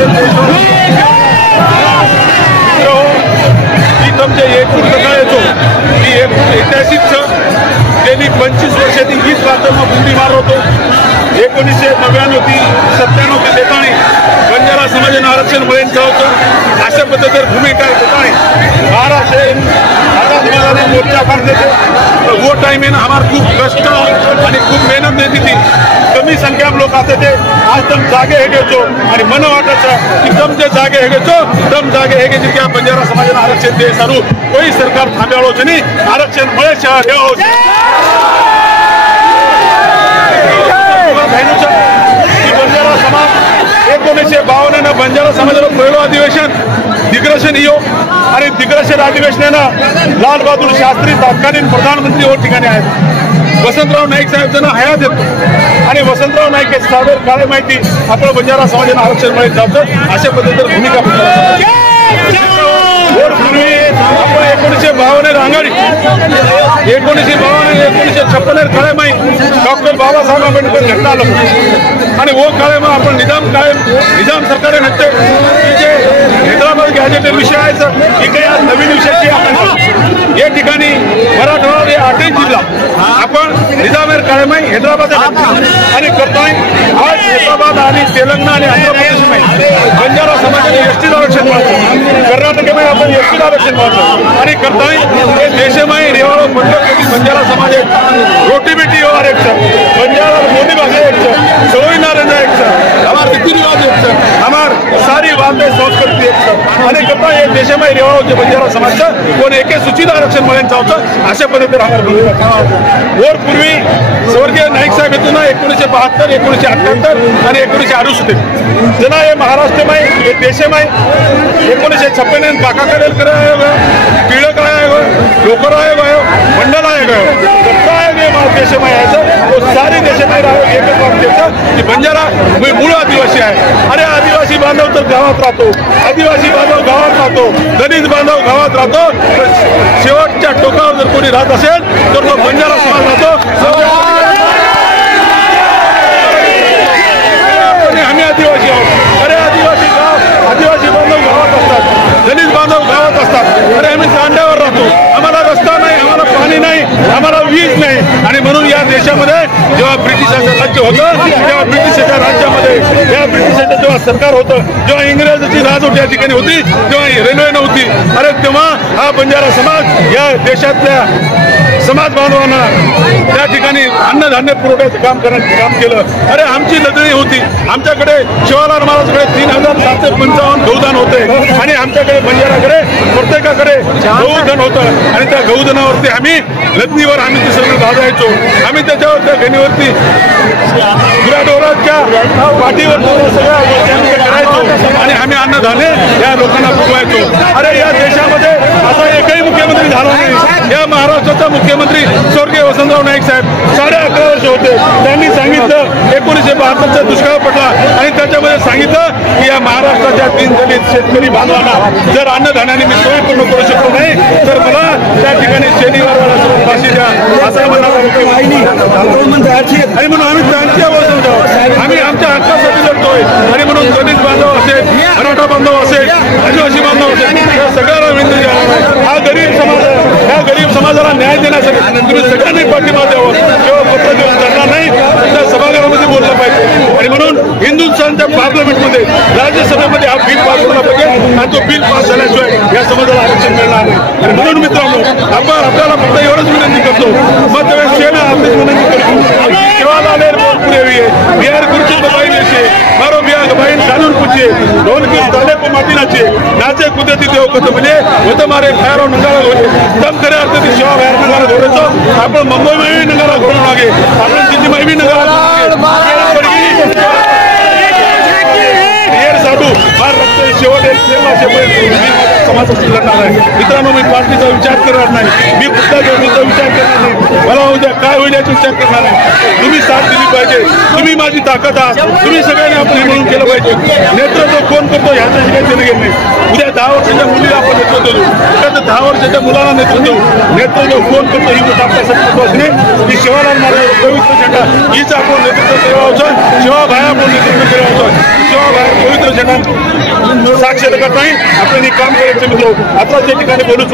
असेल ही तुमचे एकूण कथा येतो की एक ऐतिहासिक गेली 25 वर्षांनी हीच बातमी बुंदी मार होतो 1999 ती 97 ते देताणी बंजारा समाजाने आरक्षण मिळायचं होतं अशा पद्धतीने भूमिका देताणी महाराष्ट्र समाजाने मोर्चा काढले थे तो वो टाइम में हमारे खूब कष्ट और खूब मेहनत देती थी कमी संख्या में लोग आते थे आज तुम जागे है जो और मन वाटा कि तुम जो जागे है जो तुम जागे है जी क्या बंजारा समाज आरक्षण दे सारू कोई सरकार थांब्याळो छ नहीं आरक्षण मळे छ बंजारा समाज 1952 बंजारा समाजाला पहिलं अधिवेशन दिग्दर्शन यो आणि दिग्दर्शन अधिवेशनानं लाल बहादूर शास्त्री तत्कालीन प्रधानमंत्री हो ठिकाणी आहेत वसंतराव नाईक साहेब जण हयात येतो आणि वसंतराव नाईक साहेब काय माहिती आपलं बंजारा समाजाला आरक्षण मिळत जातं अशा पद्धतीने भूमिका पूर्वी आपण 1952 रांगाडी 1956 काळे माई डॉक्टर बाबासाहेब आंबेडकर घटना आलो आणि वो काळे मग आपण निजाम सरकार नसते जे हैदराबाद गॅजेटेड विषय आहे की काही आज नवीन विषयाची आपण या ठिकाणी मराठवाडा 8 जिल्हा आपण निजामेर काळेमाई हैदराबाद आणि करतोय आज हैदराबाद आणि तेलंगणा आणि आंध्र प्रदेशमध्ये बंजारा समाजाने एसटी आरक्षण मिळालं कर्नाटकमध्ये आपण एसटी आरक्षण मिळालं आणि करतोय हे देशमाई रेवाळो बंजारा समाज रोटी बेटी और एक बंजारा मोदी भाषा एक सवई नारायण एक हमारे रीति रिवाज एक हमार सारी बातें संस्कृती एक आणि करता हे देशमाई रेवाळो जे बंजारा समाज कोण एके सूचित आरक्षण मिळायचं होतं अशा पद्धतीने आम्हाला भूमिका और पूर्वी स्वर्गीय नाईक साहेब येतो ना 1972 1978 आणि 1968 जना हे महाराष्ट्र माई हे देश माई 1956 काका करेल कराया टिळक आया लोकर आया मंडल आया सत्ता आहे देश माई आहे तो सारी देश माई एकच वाटतं की बंजारा मूळ आदिवासी आहे अरे आदिवासी बांधव तर गावात राहतो आदिवासी बांधव गावात राहतो दलित बांधव गावात राहतो शेवटच्या टोकावर जर कोणी राहत असेल तर तो बंजारा समाज राहतो आम्ही आदिवासी आहोत अरे आदिवासी बांधव गावात असतात दलित बांधव गावात असतात अरे आम्ही तांड्यावर राहतो आम्हाला रस्ता नाही आम्हाला पाणी नाही आम्हाला वीज नाही आणि म्हणून या देशामध्ये जेव्हा ब्रिटिशांचं राज्य होतं तेव्हा ब्रिटिशांच्या राज्यामध्ये या ब्रिटिशांचं जेव्हा सरकार होतं जेव्हा इंग्रजांची राजवट या ठिकाणी होती तेव्हा रेल्वे नव्हती अरे तेव्हा हा बंजारा समाज या देशातल्या समाज बांधवांना त्या ठिकाणी अन्नधान्य पुरवठ्याचं काम केलं अरे आमची लढणी होती आमच्याकडे शिवालाल महाराजकडे 3755 गौदान होते आणि आमच्याकडे बंजाराकडे प्रत्येकाकडे गौधन होतं आणि त्या गौधनावरती आम्ही लग्नीवर आम्ही ते सगळं भाजायचो आम्ही त्याच्यावर त्या गणीवरती गुराढोराच्या पाठीवर सगळं करायचो आणि आम्ही अन्नधान्य या लोकांना पुरवायचो अरे या देशामध्ये असा एकही मुख्यमंत्री झाला नाही या महाराष्ट्राचा मुख्यमंत्री स्वर्गीय वसंतराव नाईक साहेब 11.5 वर्ष होते त्यांनी सांगितलं 1972चा दुष्काळ पडला आणि त्याच्यामध्ये सांगितलं की या महाराष्ट्राच्या दीनदलित शेतकरी बांधवांना जर अन्नधान्याने मी सोय पूर्ण करू शकतो नाही तर मला त्या ठिकाणी शनिवारवाला फाशी द्या असं म्हणाला आणि म्हणून आम्ही त्यांच्या वसंत आम्ही आमच्या हक्कासाठी लढतोय आणि म्हणून दलित बांधव असेल मराठा बांधव असेल आदिवासी बांधव असेल या सगळ्यांना विनंती हा गरीब समाजाला न्याय देण्यासाठी तुम्ही सगळ्यांनी पाठिंबा द्यावं किंवा पत्र देऊन चालणार नाही त्या सभागृहामध्ये बोललं पाहिजे आणि म्हणून हिंदुस्थानच्या पार्लमेंटमध्ये राज्यसभेमध्ये हा बिल पास झाला पाहिजे आणि तो बिल पास झाल्याशिवाय या समाजाला आरक्षण मिळणार नाही आणि म्हणून मित्रांनो आपण आपल्याला फक्त एवढंच विनंती करतो मग त्यावेळेस सेना आपलीच विनंती करतो शिवालाल पूरे हुए बिहार गुरुजी दबाई से मारो बिहार गबाई कानून पूछे ढोल के ताले को माटी नाचे नाचे कूदे थी देव कत म्हणजे होतं मारे फायर नंगाला घोडे दम करे अर्थ ती शिवा बाहेर नंगाला घोडायचो आपण मुंबईमध्ये नंगाला घोडू लागे आपण दिल्लीमध्ये बी नंगाला साधू फार रक्त शेवट एक समाजासाठी लढणार आहे मित्रांनो मी पार्टीचा विचार करणार नाही मी कुठल्या गोष्टीचा विचार करणार नाही मला उद्या काय होईल याचा विचार करणार नाही तुम्ही साथ दिली पाहिजे तुम्ही माझी ताकद आहात तुम्ही सगळ्यांनी आपण म्हणून केलं पाहिजे नेतृत्व कोण करतो ह्याच्याशी काही देणं घेणं नाही उद्या 10 वर्षाच्या मुलीला आपण नेतृत्व देऊ उद्या 10 वर्षाच्या मुलाला नेतृत्व कोण करतो ही गोष्ट आपल्यासाठी महत्वाची नाही की शिवालाल महाराज पवित्र झेंडा हीच आपण नेतृत्व करावं शिवाभाई आपण नेतृत्व करावं शिवाभाई पवित्र गॅजेटान साक्षर करताय आपण हे काम करायचं मित्र आता त्या ठिकाणी बोलूच